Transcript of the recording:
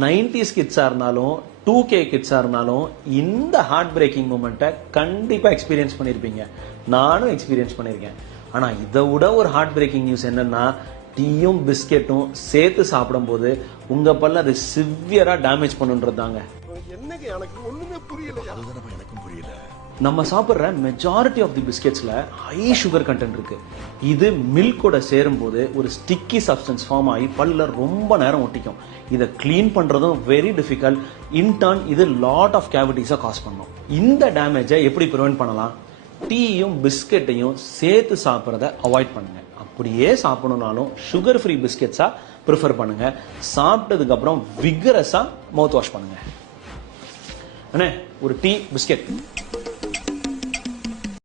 90s கிட்ஸா இருந்தாலும் 2K கிட்ஸா இருந்தாலும் இந்த ஹார்ட் பிரேக்கிங் மூமெண்ட்டை கண்டிப்பா எக்ஸ்பீரியன்ஸ் பண்ணிருப்பீங்க. நானும் எக்ஸ்பீரியன்ஸ் பண்ணிருக்கேன். ஆனா இதை விட ஒரு ஹார்ட் பிரேக்கிங் நியூஸ் என்னன்னா, டீயும் பிஸ்கெட்டும் சேர்த்து சாப்பிடும் போது உங்க பல்ல அது சிவியரா டேமேஜ் பண்ணுன்றதாங்க. என்னங்க எனக்கு ஒண்ணுமே புரியல. அதுதான் எனக்கும் புரியல. நம்ம சாப்பிட்ற மெஜாரிட்டி ஆஃப் தி பிஸ்கெட்ஸ்ல ஹை சுகர் கண்டென்ட் இருக்கு. இது மில்கோட சேரும் போது ஒரு ஸ்டிக்கி சப்ஸ்டன்ஸ் ஃபார்ம் ஆகி பல்ல ரொம்ப நேரம் ஒட்டிக்கும். இதை கிளீன் பண்றதும் வெரி டிஃபிகல்ட். இன்டர்ன் இது லாட் ஆஃப் கேவிட்டிஸை காஸ் பண்ணும். இந்த டேமேஜை எப்படி ப்ரிவென்ட் பண்ணலாம்? டீயும் பிஸ்கெட்டையும் சேர்த்து சாப்பிட்றத அவாய்ட் பண்ணுங்க. அப்படியே சாப்பிடணும்னாலும் சுகர் ஃப்ரீ பிஸ்கெட்ஸா ப்ரிஃபர் பண்ணுங்க. சாப்பிட்டதுக்கு அப்புறம் விகரஸா மவுத் வாஷ் பண்ணுங்க. அண்ணே ஒரு டீ பிஸ்கெட்.